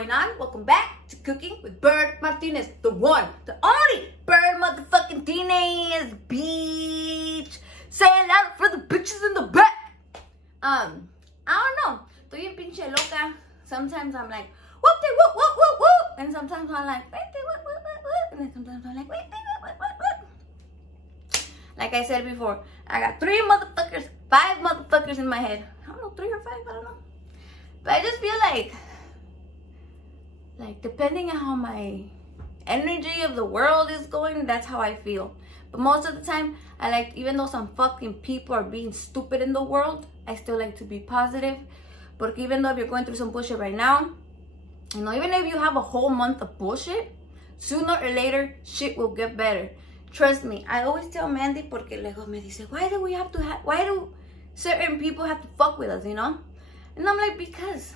going on? Welcome back to Cooking with Bird Martinez, the one, the only Bird motherfucking Martinez, bitch. Say it loud for the bitches in the back. I don't know. Estoy bien pinche loca. Sometimes I'm like, whoop, whoop, whoop, whoop, whoop. And sometimes I'm like, wait, whoop, whoop, whoop, whoop. And then sometimes I'm like, wait, whoop, whoop, whoop. Like I said before, I got 5 motherfuckers in my head. I don't know, 3 or 5, I don't know. But I just feel like depending on how my energy of the world is going, that's how I feel. But most of the time, I like, even though some fucking people are being stupid in the world, I still like to be positive. But even though if you're going through some bullshit right now, you know, even if you have a whole month of bullshit, sooner or later, shit will get better. Trust me. I always tell Mandy, porque luego me dice, why do certain people have to fuck with us, you know? And I'm like, because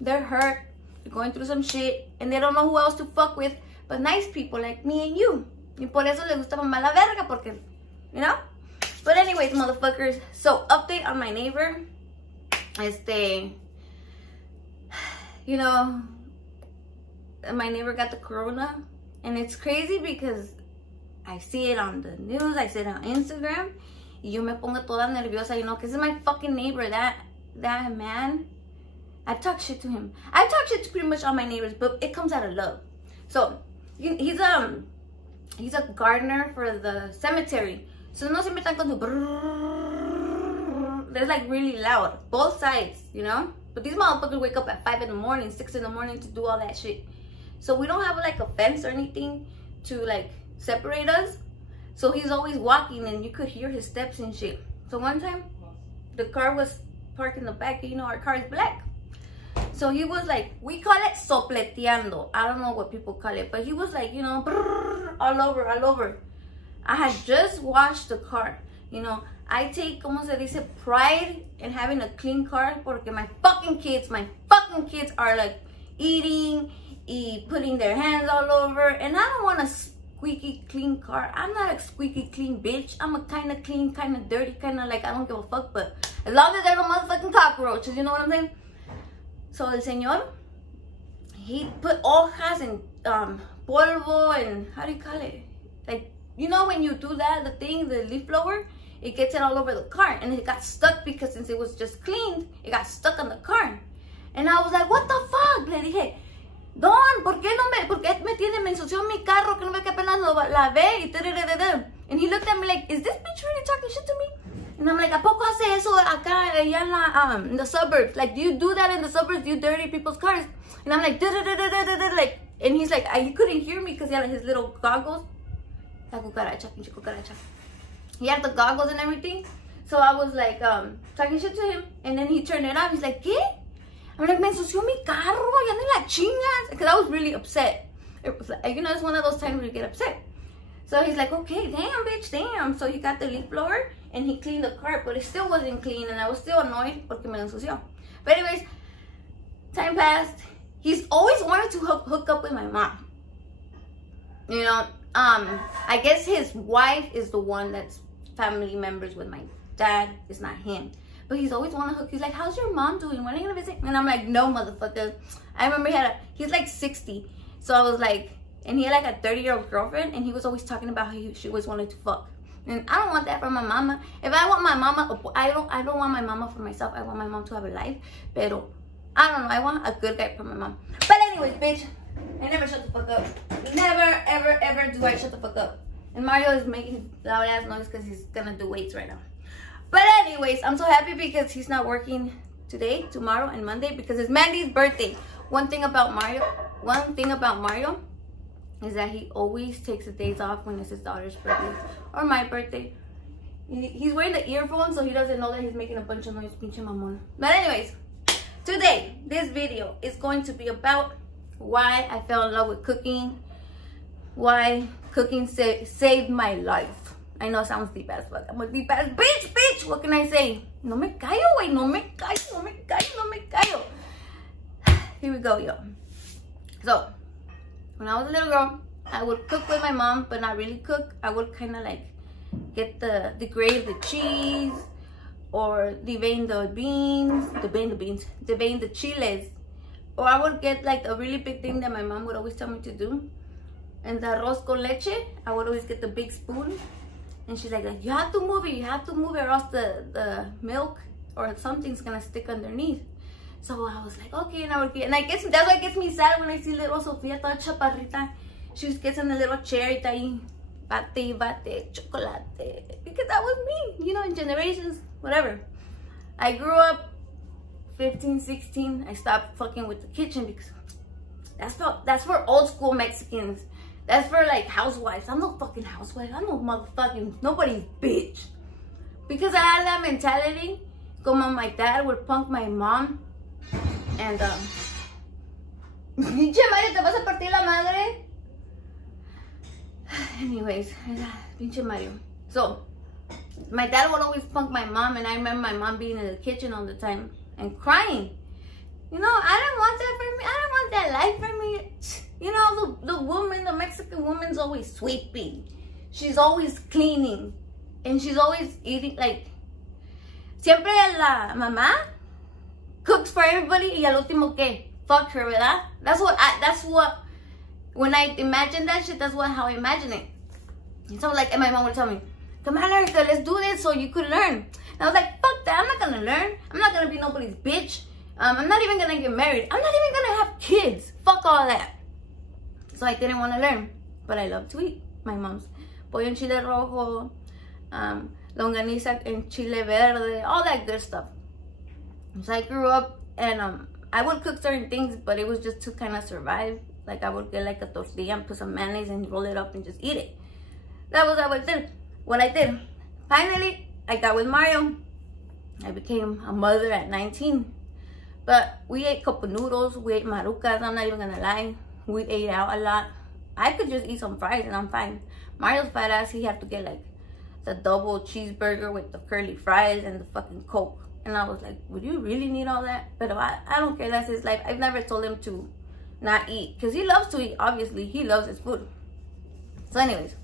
they're hurt, they're going through some shit, and they don't know who else to fuck with but nice people like me and you. Y por eso les gusta mamá la verga, porque, you know? But anyways, motherfuckers, so update on my neighbor. You know, my neighbor got the corona, and it's crazy because I see it on the news, I see it on Instagram, y yo me pongo toda nerviosa, you know, because it's my fucking neighbor, that man. I talk shit to him. I talk shit to pretty much all my neighbors, but it comes out of love. So he's a gardener for the cemetery. So no siempre están con su brrrr. They're like really loud, both sides, you know. But these motherfuckers wake up at 5 in the morning, 6 in the morning to do all that shit. So we don't have like a fence or anything to like separate us. So he's always walking, and you could hear his steps and shit. So one time, the car was parked in the back. You know, our car is black. So he was like, we call it sopleteando. I don't know what people call it, but he was like, you know, brrr, all over. I had just washed the car. You know, I take, como se dice, pride in having a clean car, porque my fucking kids are like eating, putting their hands all over, and I don't want a squeaky clean car. I'm not a squeaky clean bitch. I'm a kind of clean, kind of dirty, kind of like I don't give a fuck, but as long as there's no motherfucking cockroaches, you know what I'm saying? So el señor, he put hojas and polvo and, how do you call it? Like, you know when you do that, the leaf blower, it gets it all over the car, and it got stuck because since it was just cleaned, it got stuck on the car. And I was like, what the fuck? Le dije, Don, ¿por qué me ensució mi carro? Que no ve que apenas lo lavé y and he looked at me like, is this bitch really talking shit to me? And I'm like, ¿a poco hace eso acá allá in the suburbs? Like, do you do that in the suburbs? Do you dirty people's cars? And I'm like, like, and he's like, he couldn't hear me because he had his little goggles. La cucaracha, pinche cucaracha. He had the goggles and everything. So I was like, talking shit to him. And then he turned it off. He's like, ¿qué? I'm like, me ensució mi carro, ya ni la chingas. Because I was really upset. It was like, you know, it's one of those times where you get upset. So he's like, okay, damn, bitch, damn. So he got the leaf blower and he cleaned the car, but it still wasn't clean, and I was still annoyed porque me ensució. But anyways, time passed. He's always wanted to hook up with my mom. You know, I guess his wife is the one that's family members with my dad. It's not him. But he's always want to hook. He's like, how's your mom doing? When are you gonna visit? And I'm like, no, motherfucker. I remember he's like 60. So I was like, and he had like a 30-year-old girlfriend, and he was always talking about how she always wanted to fuck. And I don't want that for my mama. If I want my mama, I don't want my mama for myself. I want my mom to have a life. Pero I don't know. I want a good guy for my mom. But anyways, bitch, I never shut the fuck up. Never, ever, ever do I shut the fuck up. And Mario is making loud ass noise because he's gonna do weights right now. But anyways, I'm so happy because he's not working today, tomorrow, and Monday because it's Mandy's birthday. One thing about Mario is that he always takes the days off when it's his daughter's birthday or my birthday. He's wearing the earphones, so he doesn't know that he's making a bunch of noise, pinche mamon. But anyways, today, this video is going to be about why I fell in love with cooking, why cooking saved my life. I know it sounds deep as fuck. I'm a deep ass bitch. What can I say? No me callo, güey. No me callo. Here we go, yo. So, when I was a little girl, I would cook with my mom, but not really cook. I would kind of like get degrade the cheese, or devein the beans, devein the chiles, Or I would get like a really big thing that my mom would always tell me to do. And the arroz con leche, I would always get the big spoon. And she's like, you have to move it, or else the milk or something's gonna stick underneath. So I was like, okay, and I would get, and I guess that's why it gets me sad when I see little Sofia, toda chaparrita. She just gets in the little chair, y bate, chocolate. Because that was me, you know, in generations, whatever. I grew up 15, 16. I stopped fucking with the kitchen because that's for old school Mexicans. That's for like housewives. I'm no fucking housewife. I'm no motherfucking nobody's bitch. Because I had that mentality. Como my dad would punk my mom. And pinche Mario, te vas a partir la madre. Anyways, pinche Mario. So my dad would always punk my mom, and I remember my mom being in the kitchen all the time and crying. You know, I didn't want that for me. I didn't want that life for me. You know, the woman, the Mexican woman's always sweeping. She's always cleaning. And she's always eating, like, siempre la mamá cooks for everybody y al último que fuck her, ¿verdad? That's what, when I imagine that shit, that's how I imagine it. And so, like, and my mom would tell me, come on, Erica, let's do this so you could learn. And I was like, fuck that, I'm not gonna learn. I'm not gonna be nobody's bitch. I'm not even gonna get married. I'm not even gonna have kids. Fuck all that. So I didn't want to learn. But I love to eat. My mom's pollo en chile rojo, longaniza en chile verde, all that good stuff. So I grew up, and I would cook certain things, but it was just to kind of survive. Like I would get like a tortilla and put some mayonnaise and roll it up and just eat it. That was what I did. Finally, I got with Mario. I became a mother at 19. But we ate cup of noodles, we ate marucas, I'm not even gonna lie. We ate out a lot. I could just eat some fries and I'm fine. Mario's fat ass, he had to get like the double cheeseburger with the curly fries and the fucking Coke. And I was like, would you really need all that? But I don't care, that's his life. I've never told him to not eat. Because he loves to eat, obviously. He loves his food. So anyways,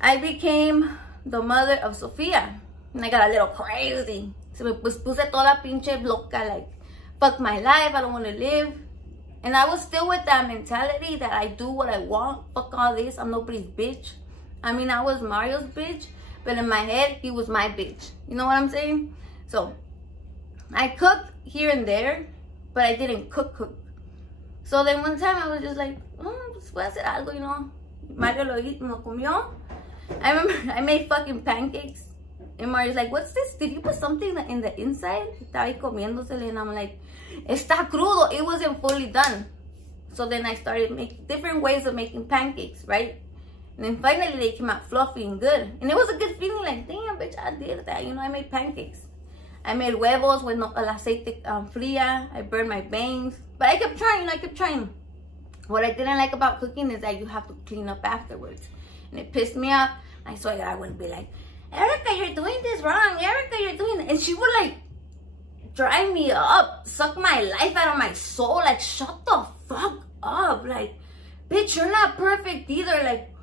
I became the mother of Sofia. And I got a little crazy. So me puse toda pinche loca, like, fuck my life, I don't want to live. And I was still with that mentality that I do what I want, fuck all this, I'm nobody's bitch. I mean, I was Mario's bitch, but in my head, he was my bitch. You know what I'm saying? So, I cooked here and there, but I didn't cook. So then one time I was just like, pues voy a hacer algo, you know. Mario lo comió. I remember I made fucking pancakes. And Mario's like, what's this? Did you put something in the inside? Estaba ahí comiéndosele, and I'm like, está crudo. It wasn't fully done. So then I started making different ways of making pancakes, right? And then finally they came out fluffy and good. And it was a good feeling, like, damn, bitch, I did that. You know, I made pancakes. I made huevos with el aceite fría. I burned my bangs. But I kept trying, What I didn't like about cooking is that you have to clean up afterwards. And it pissed me off. I swear I would be like, Erica, you're doing this wrong. Erica, you're doing it. And she would like dry me up, suck my life out of my soul. Like, shut the fuck up. Like, bitch, you're not perfect either. Like,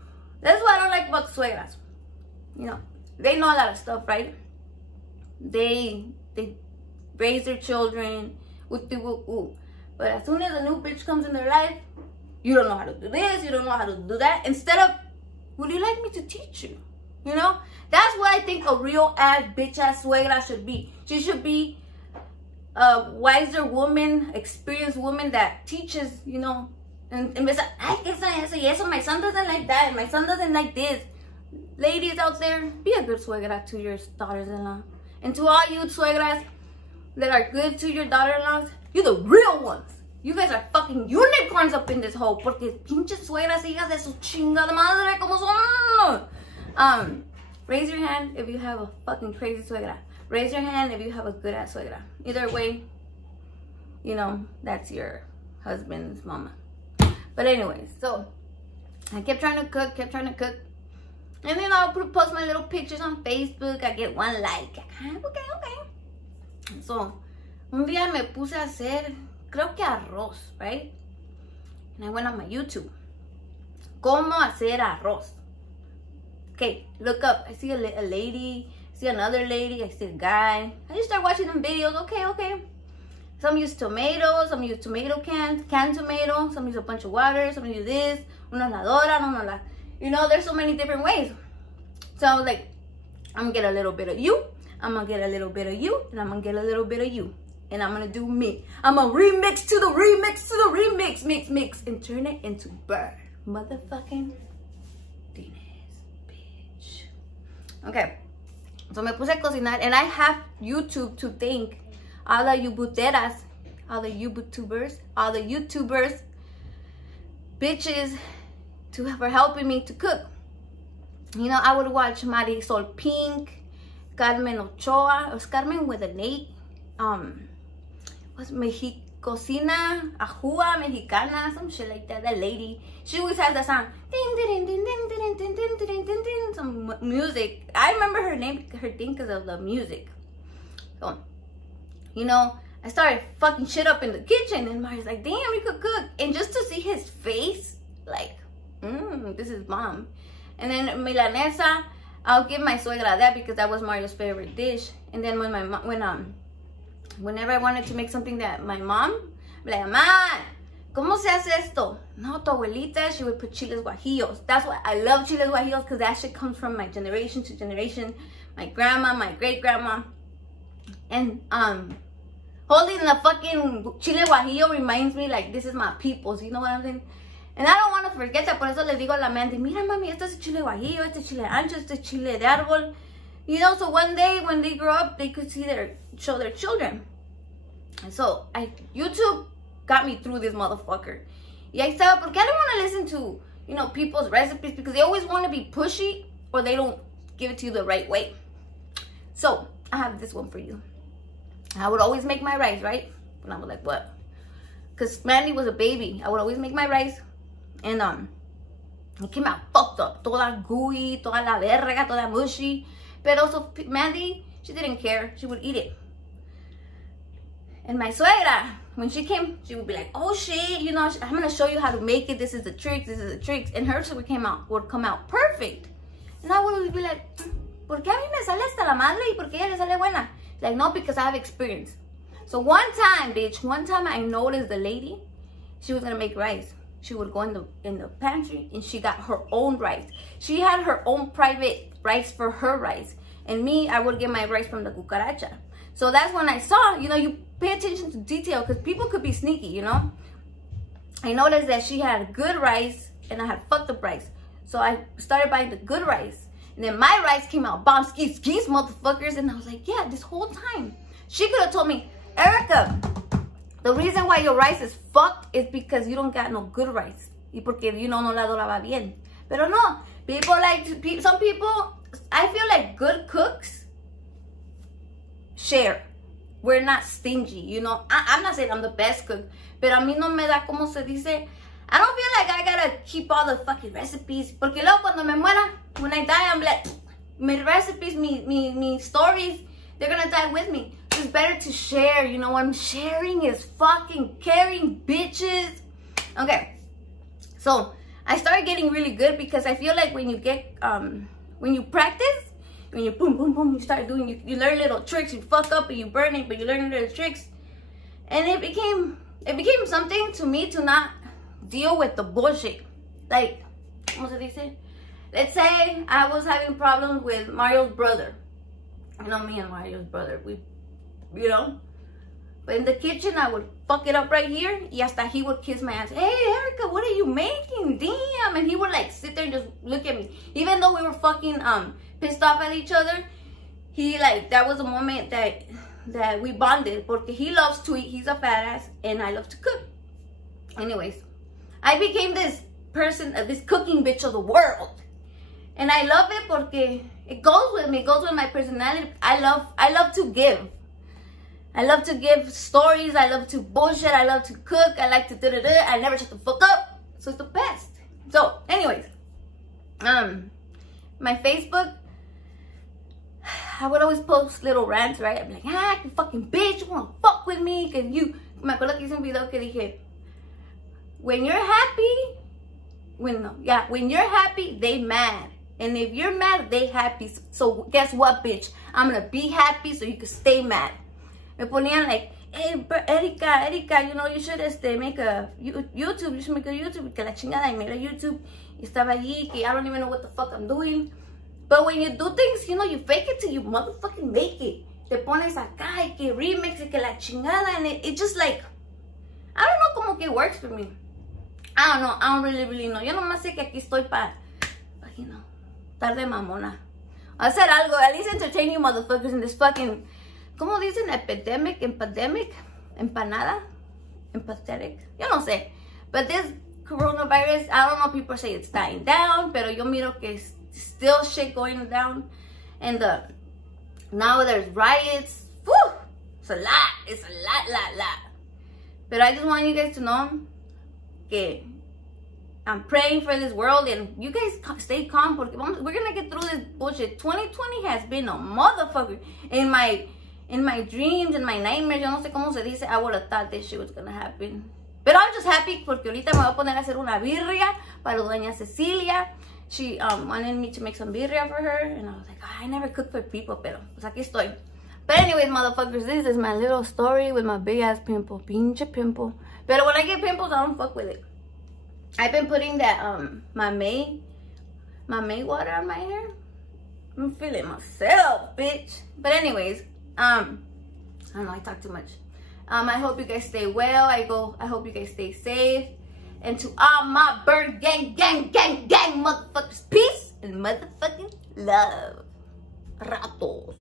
that's what I don't like about suegras. You know, they know a lot of stuff, right? They raise their children. But as soon as a new bitch comes in their life, you don't know how to do this, you don't know how to do that. Instead of, would you like me to teach you? You know? That's what I think a real ass bitch ass suegra should be. She should be a wiser woman, experienced woman that teaches, you know. And ay, que eso y eso, my son doesn't like that, and my son doesn't like this. Ladies out there, be a good suegra to your daughters-in-law. And to all you suegras that are good to your daughter-in-laws, you're the real ones. You guys are fucking unicorns up in this hole. Porque pinches suegras, hijas de su chingada madre, como son. Raise your hand if you have a fucking crazy suegra. Raise your hand if you have a good ass suegra. Either way, you know, that's your husband's mama. But anyways, so I kept trying to cook. And then I'll post my little pictures on Facebook. I get one like. Okay. So, un día me puse a hacer, creo que arroz, right? And I went on my YouTube. ¿Cómo hacer arroz? Okay, look up. I see a lady, I see another lady, I see a guy. I just start watching them videos. Okay. Some use tomatoes, some use tomato canned tomato, some use a bunch of water, some use this, unos la doran, unos la, you know, there's so many different ways. So I was like, I'm gonna get a little bit of you, I'm gonna get a little bit of you, and I'm gonna get a little bit of you. And I'm gonna do me. I'm gonna remix to the remix to the remix, mix, and turn it into bird. Motherfucking Martinez, bitch. Okay, so me puse a cocinar, and I have YouTube to thank all the YouTuberas, all the YouTubers, all the YouTubers, bitches, for helping me to cook. You know, I would watch Marisol Pink, Carmen Ochoa, it was Carmen with an 8, what's Cocina Ajua Mexicana, some shit like that. That lady, she always has that song, some music. I remember her name, her thing, because of the music. So, you know, I started fucking shit up in the kitchen, and Mario's like, damn, you could cook. And just to see his face, like, this is mom. And then milanesa, I'll give my suegra that because that was Mario's favorite dish. And then whenever I wanted to make something that my mom, I'm like, "Ma, ¿cómo se hace esto?" No, tu abuelita, she would put chiles guajillos. That's why I love chiles guajillos, because that shit comes from my generation to generation. My grandma, my great grandma. And holding the fucking chile guajillo reminds me, like, this is my people's, you know what I'm saying? And I don't want to forget that. Por eso le digo a la mente, mira mami, este es chile guajillo, este chile ancho, este chile de árbol. You know, so one day when they grow up, they could show their children. And so YouTube got me through this motherfucker. Y ahí estaba, porque I don't want to listen to, you know, people's recipes, because they always want to be pushy, or they don't give it to you the right way. So I have this one for you. I would always make my rice, right? And I was like, what? Because Mandy was a baby. I would always make my rice. And it came out fucked up. Toda gooey, toda la verga, toda mushy. But also, Mandy, she didn't care. She would eat it. And my suegra, when she came, she would be like, oh shit, you know, I'm going to show you how to make it. This is the trick. This is the tricks. And hers would come out perfect. And I would be like, ¿por qué a mí me sale hasta la madre y por qué a ella le sale buena? Like, no, because I have experience. So one time, bitch, I noticed the lady, she was going to make rice. She would go in the pantry, and she got her own rice. She had her own private rice for her rice. And me, I would get my rice from the cucaracha. So that's when I saw, you know, you pay attention to detail, because people could be sneaky, you know. I noticed that she had good rice, and I had fucked up rice. So I started buying the good rice. And then my rice came out bomb skis, motherfuckers. And I was like, yeah, this whole time. She could have told me, Erica, the reason why your rice is fucked is because you don't got no good rice. Y porque, you know, no la doraba bien. Pero no, some people, I feel like good cooks share. We're not stingy, you know. I'm not saying I'm the best cook, pero a mí no me da, como se dice, I don't feel like I gotta keep all the fucking recipes. Porque luego cuando me muera, when I die, I'm like, my recipes, me stories, they're gonna die with me. It's better to share, you know what? Sharing is fucking caring, bitches. Okay, so I started getting really good, because I feel like when you get, when you practice, when you boom, boom, boom, you start doing, you learn little tricks, you fuck up and you burn it, but you learn little tricks. And it became something to me to not deal with the bullshit. Like, ¿cómo se dice? Let's say I was having problems with Mario's brother. You know, me and Mario's brother, you know, but in the kitchen I would fuck it up right here, y hasta he would kiss my ass. Hey Erica, what are you making? Damn. And he would like sit there and just look at me, even though we were fucking pissed off at each other. He, like, that was a moment that we bonded, porque he loves to eat, he's a fat ass, and I love to cook. Anyways, I became this person, this cooking bitch of the world, and I love it porque it goes with me, it goes with my personality. I love to give. I love to give stories. I love to bullshit. I love to cook. I like to da-da-da. I never shut the fuck up. So it's the best. So, anyways, my Facebook, I would always post little rants, right? I'd be like, you fucking bitch, you wanna fuck with me? Cause you, me acuerdo que hice un video que dije, when you're happy, when you're happy, they mad. And if you're mad, they happy. So guess what, bitch? I'm gonna be happy so you can stay mad. Me ponían like, hey, Erika, you know, you should make a YouTube. You should make a YouTube. Que la chingada, I made a YouTube. Y estaba allí, que I don't even know what the fuck I'm doing. But when you do things, you know, you fake it till you motherfucking make it. Te pones acá, y que remix, y que la chingada, and it just like, I don't know como que it works for me. I don't know, I don't really know. Yo nomás sé que aquí estoy para, you know, estar de mamona. I'll hacer algo, at least entertain you motherfuckers in this fucking, ¿cómo dicen? Epidemic, empanada, empathetic, yo no sé. But this coronavirus, I don't know, people say it's dying down, pero yo miro que it's still shit going down. And now there's riots. Whew, it's a lot. But I just want you guys to know que I'm praying for this world, and you guys stay calm, porque we're gonna get through this bullshit. 2020 has been a motherfucker. In my dreams, in my nightmares, yo no sé cómo se dice, I would have thought this shit was gonna happen. But I'm just happy porque ahorita me voy a poner a hacer una birria para doña Cecilia. She wanted me to make some birria for her, and I was like, oh, I never cook for people, pero pues aquí estoy. But anyways, motherfuckers, this is my little story with my big ass pimple, pinche pimple. But when I get pimples, I don't fuck with it. I've been putting that my May water on my hair. I'm feeling myself, bitch. But anyways, I don't know, I talk too much. I hope you guys stay well. I hope you guys stay safe. And to all my bird gang, motherfuckers, peace and motherfucking love. Ratos.